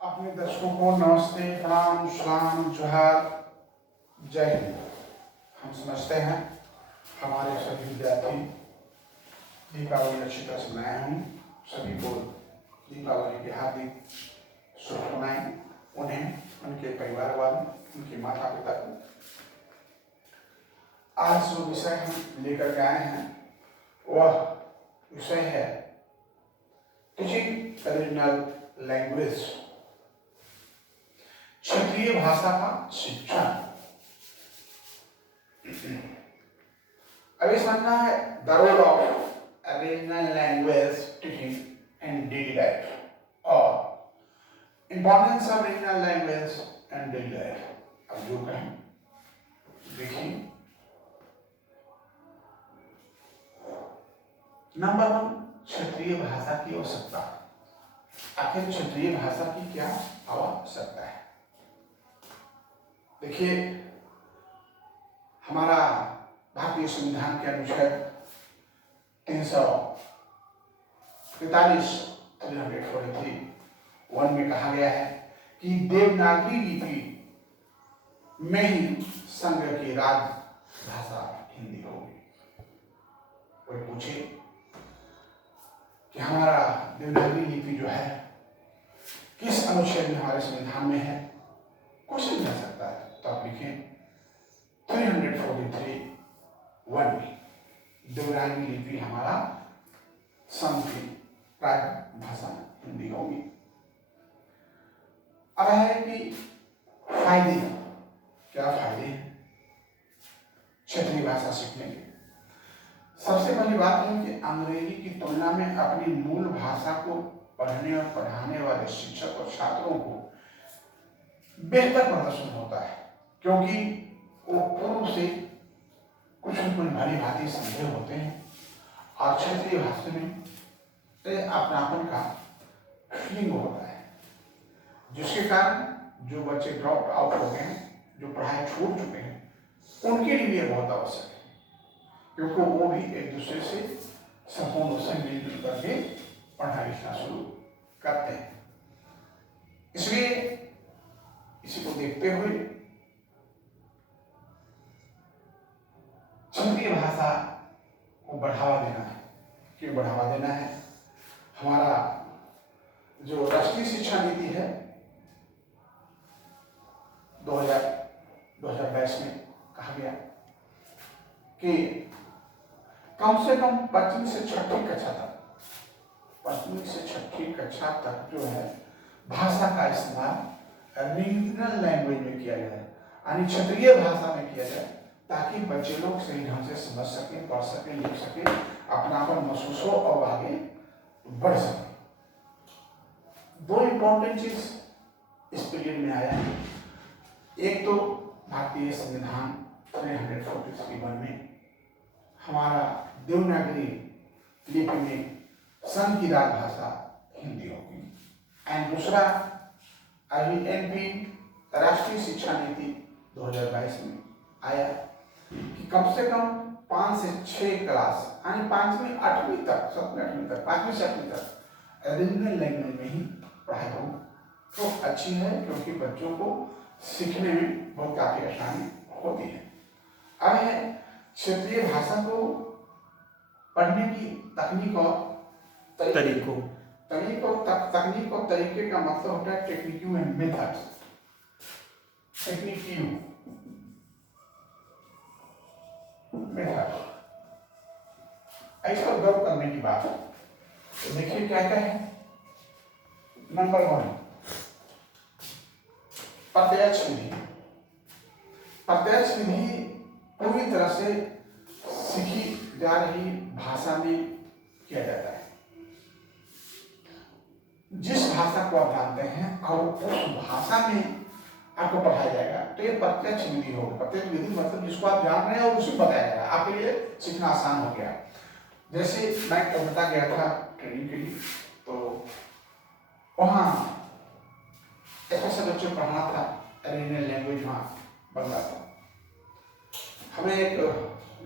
अपने दर्शकों को नमस्ते, प्रणाम, सलाम, जोहार, जय हिंद। हम समझते हैं हमारे सभी विद्यार्थी दीपावली अच्छी तरह से मनाए हों। सभी को दीपावली की हार्दिक शुभकामनाएं, उन्हें, उनके परिवार वालों, उनके माता पिता को। आज जो विषय हम लेकर के आए हैं वह विषय है टीचिंग रीजनल लैंग्वेज, क्षेत्रीय भाषा का शिक्षण। अभी समझना है the role of regional language teaching in daily life और importance of regional language and daily life. अब जो कहें देखिए, नंबर 1, क्षेत्रीय भाषा की आवश्यकता। आखिर क्षेत्रीय भाषा की क्या आवश्यकता है? देखिए, हमारा भारतीय संविधान के अनुच्छेद 343 में कहा गया है कि देवनागरी लिपि में ही संघ की राज्य भाषा हिंदी होगी। कोई पूछे कि हमारा देवनागरी लिपि जो है किस अनुच्छेद में हमारे संविधान में है, क्वेश्चन जा सकता है, तो आप लिखें 343(1) में देवनागरी लिपि हमारा संघ की राज्य भाषा हिंदी होगी। अब है कि फायदे, क्या फायदे हैं क्षेत्रीय भाषा सीखने के? सबसे पहली बात है कि अंग्रेजी की तुलना में अपनी मूल भाषा को पढ़ने और पढ़ाने वाले शिक्षक और छात्रों को बेहतर प्रदर्शन होता है, क्योंकि वो पूर्व से कुछ भारी भांति समझे होते हैं और क्षेत्रीय भाषा में अपनापन का फीलिंग होता है, जिसके कारण जो बच्चे ड्रॉप आउट हो गए हैं, जो पढ़ाई छोड़ चुके हैं, उनके लिए बहुत आवश्यक है, क्योंकि वो भी एक दूसरे से संपूर्ण से मिलजुल करके पढ़ना लिखना शुरू करते हैं। इसलिए इसी को देखते हुए क्षेत्रीय भाषा को बढ़ावा देना है। क्यों बढ़ावा देना है? हमारा जो राष्ट्रीय शिक्षा नीति है 2022 में कहा गया कि कम से कम 5वीं से 6वीं कक्षा तक, 5वीं से 6वीं कक्षा तक जो है भाषा का इस्तेमाल रीजनल लैंग्वेज में किया जाए, यानी क्षेत्रीय भाषा में किया जाए, ताकि बच्चे लोग सही ढंग से समझ सके, पढ़ सके, लिख सके, अपनापन महसूस हो और आगे बढ़ सके। 2 इंपॉर्टेंट चीज इस पीरियड में आया है। एक तो भारतीय संविधान 343(1) में हमारा देवनागरी लिपि में संघ की राजभाषा हिंदी होगी, एंड दूसरा INP राष्ट्रीय शिक्षा नीति 2022 में आया कि कम से कम 5 से 6 क्लास, यानी 5वीं 8वीं तक, 7वीं 8वीं तक, 5वीं से 8वीं तक रीजनल लैंग्वेज में ही पढ़ाई हो तो अच्छी है, क्योंकि बच्चों को सीखने में बहुत काफी आसानी होती है। अब है क्षेत्रीय भाषा को पढ़ने की तकनीक और तकनीक और तरीके का मतलब होता है टेक्निक्यू एंड मेथड्स। टेक्निक्यू मेथड, ऐसा गौर करने की बात है। तो देखिए क्या क्या है। नंबर 1, प्रत्यक्ष विधि। प्रत्यक्ष विधि पूरी तरह से सीखी जा रही भाषा में किया जाता है। जिस भाषा को आप जानते हैं और उस भाषा में आपको पढ़ाया जाएगा, तो ये प्रत्यक्ष विधि होगी। प्रत्यक्ष विधि मतलब जिसको आप जान रहे हैं और उसी बताया जाएगा, आपके लिए सीखना आसान हो गया। जैसे मैं कोलकाता गया था ट्रेनिंग के लिए, तो वहाँ ऐसे बच्चों को पढ़ाना था, रीजनल लैंग्वेज वहाँ बंगला था। हमें एक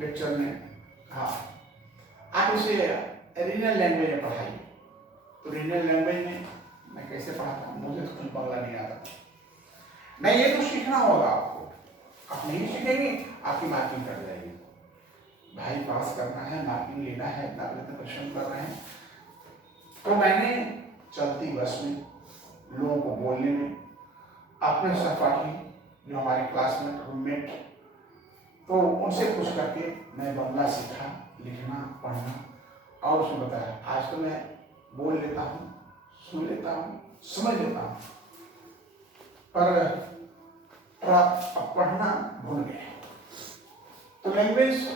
लेक्चर में कहा आप इसे रीजनल लैंग्वेज में पढ़ाइए। तो रीजनल लैंग्वेज में मैं कैसे पढ़ा था, मुझे तो कुछ बंगला नहीं आता। नहीं, ये तो सीखना होगा आपको, आप नहीं सीखेंगे आपकी मार्किंग कट जाएगी। भाई पास करना है, मार्किंग लेना है, इतना परिश्रम कर रहे हैं। तो मैंने चलती बस में लोगों को बोलने में, अपने सहपाठी जो हमारे क्लासमेट रूममेट, तो उनसे पूछ करके मैं बंगला सीखा, लिखना पढ़ना, और उसने बताया आज तो मैं बोल लेता हूँ, सुन लेता हूँ, समझ लेता हूँ, पर थोड़ा पढ़ना भूल गए। तो लैंग्वेज,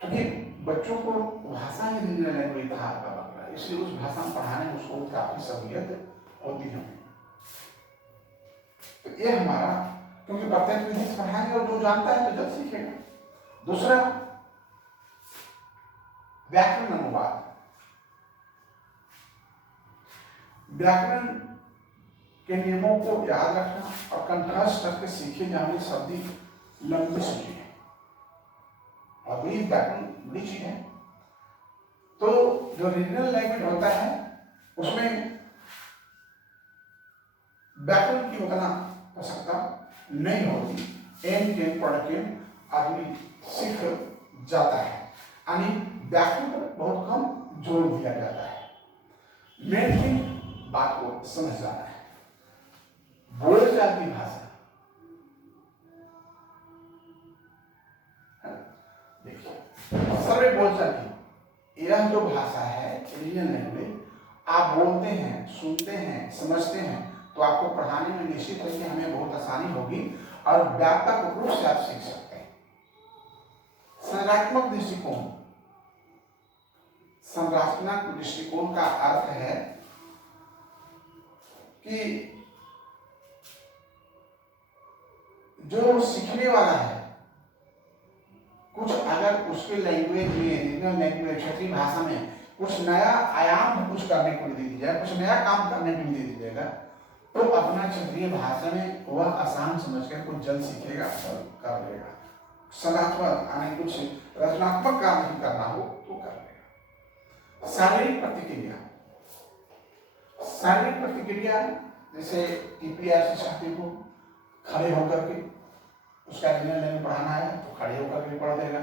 क्योंकि बच्चों को भाषा ही रीजनल लैंग्वेज था आपका बंगला, इसलिए उस भाषा में पढ़ाने में उसको काफी सहूलियत होती है। तो ये हमारा, क्योंकि प्रत्येक विधि से पढ़ाएंगे और जो जानता है तो जल्द सीखेगा। दूसरा, व्याकरण अनुवाद। व्याकरण के नियमों को याद रखना और कंठस्थ करके सीखे जाने शब्द लंबी सूची है, और भी व्याकरण बड़ी चीज है। तो जो रीजनल लैंग्वेज होता है उसमें व्याकरण की उतना आवश्यकता नहीं होती, एम पढ़ के आदमी सीख जाता है, यानी व्याकरण पर बहुत कम जोर दिया जाता है। मेन चीज बात को समझ जाना है। बोलचाल की भाषा, देखिए सर्वे बोलचाल की यह जो भाषा है रीजनल लैंग्वेज, आप बोलते हैं, सुनते हैं, समझते हैं, तो आपको पढ़ाने में निश्चित है कि हमें बहुत आसानी होगी और व्यापक रूप से आप सीख सकते हैं। संरचनात्मक दृष्टिकोण, संरचनात्मक दृष्टिकोण का अर्थ है कि जो सीखने वाला है कुछ अगर उसके लैंग्वेज में, रीजनल लैंग्वेज, क्षेत्रीय भाषा में कुछ नया आयाम कुछ करने को दे दी जाए, कुछ नया काम करने को दे दीजिएगा, तो अपना क्षेत्रीय भाषा में वह आसान समझकर कुछ जल्द सीखेगा, कर लेगा। संरचनात्मक यानी कुछ रचनात्मक काम नहीं करना हो तो कर लेगा। शारीरिक प्रतिक्रिया, शारीरिक प्रतिक्रिया जैसे टीपीआर से छात्र को खड़े होकर के उसका रीजनल लैंग्वेज पढ़ाना है तो खड़े होकर के पढ़ देगा,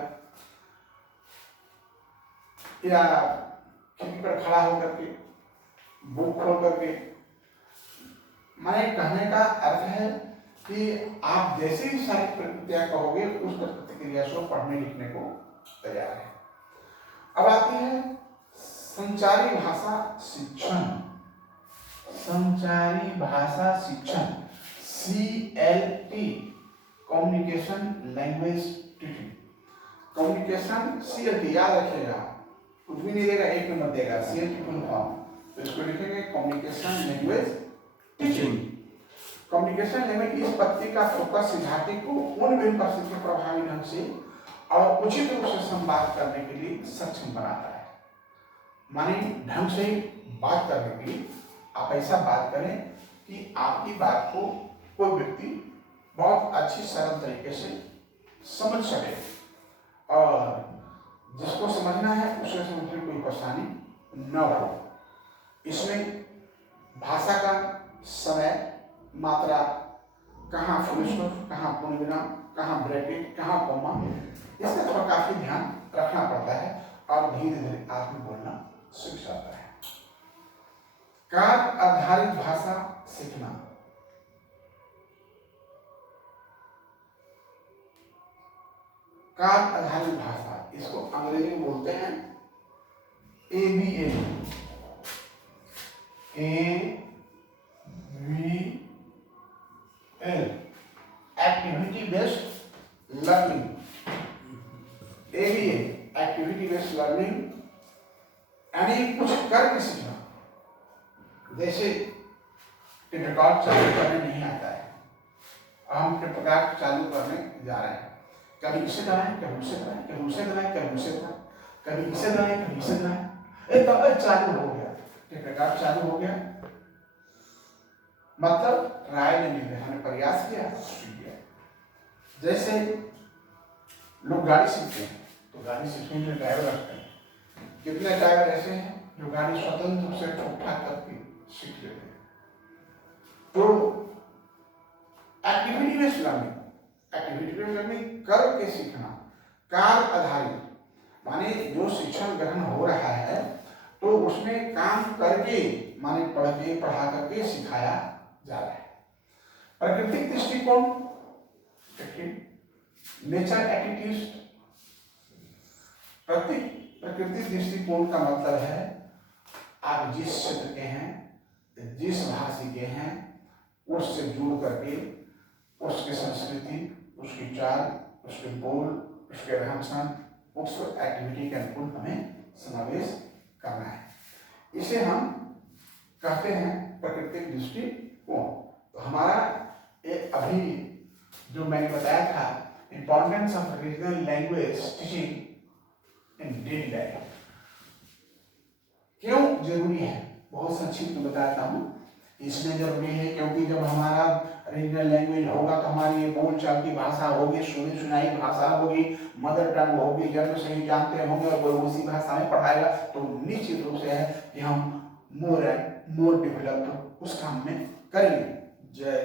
या खिड़की पर खड़ा होकर के, बुक खोल करके। मैंने कहने का अर्थ है कि आप जैसे ही शारीरिक प्रतिक्रिया कहोगे उस प्रतिक्रिया से पढ़ने लिखने को तैयार है। अब आती है संचारी भाषा शिक्षण। संचारी भाषा शिक्षण, CLT, communication language teaching. Communication CLT याद रखिएगा, कुछ भी नहीं देगा, एक नंबर देगा, CLT फुल फॉर्म, तो इसको लिखेंगे communication language teaching. Communication language इस पद्धति का फोकस शिक्षार्थी को उन विभिन्न परिस्थितियों प्रभावी ढंग से और उचित रूप से संवाद करने के लिए सक्षम बनाता है। माने ढंग से बात करने के लिए आप ऐसा बात करें कि आपकी बात को कोई व्यक्ति बहुत अच्छी सरल तरीके से समझ सके, और जिसको समझना है उसे समझने में कोई परेशानी न हो। इसमें भाषा का समय, मात्रा, कहाँ फुल स्टॉप, कहाँ पूर्णविराम, कहाँ ब्रैकेट, कहाँ कॉमा, इसका थोड़ा काफी ध्यान रखना पड़ता है और धीरे धीरे आदमी बोलना सीख जाता है। कार्य आधारित भाषा सीखना। कार्य आधारित भाषा, इसको अंग्रेजी में बोलते हैं ABL, activity based learning. ABL, activity based learning, यानी कुछ करके सीखना। जैसे टिकटॉक चालू करने नहीं आता है, हम टिकटॉक चालू करने जा रहे हैं, कभी इसे दबाएं, कभी उसे दबाएं, कभी उसे दबाएं, कभी उसे दबाएं, कभी इसे दबाएं, कभी इसे दबाएं, तब चालू हो गया, टिकटॉक चालू हो गया। मतलब राय नहीं मिले, हमने प्रयास किया, सीख गया। जैसे लोग गाड़ी सीखते हैं तो गाड़ी सीखने के लिए ड्राइवर रखते हैं, कितने ड्राइवर ऐसे हैं जो गाड़ी स्वतंत्र रूप से ठोक ठाक करके सीख लेते हैं। Based learning, activity based learning, करके सीखना, कार्य आधारित, माने जो शिक्षण ग्रहण हो रहा है तो उसमें काम करके, माने पढ़ के पढ़ा करके सिखाया जा रहा है। प्राकृतिक दृष्टिकोण, नेचर एटीट्यूड। प्राकृतिक दृष्टिकोण का मतलब है आप जिस क्षेत्र के हैं, जिस भाषी के हैं, उससे जुड़ करके उसकी संस्कृति, उसकी चाल, उसके बोल, उसके रहन सहन, उस एक्टिविटी के अनुकूल हमें समावेश करना है। इसे हम कहते हैं प्राकृतिक दृष्टिकोण। तो हमारा अभी जो मैंने बताया था, importance of regional language teaching in daily life, क्यों जरूरी है, बहुत संक्षिप्त में बताता हूँ। इसलिए जरूरी है क्योंकि जब हमारा रीजनल लैंग्वेज होगा तो हमारी ये बोलचाल की भाषा होगी, सुनी सुनाई भाषा होगी, मदर टंग होगी, जन्म से ही जानते होंगे और कोई उसी भाषा में पढ़ाएगा तो निश्चित रूप से है कि हम मोर डेवलप उस काम में करेंगे। जय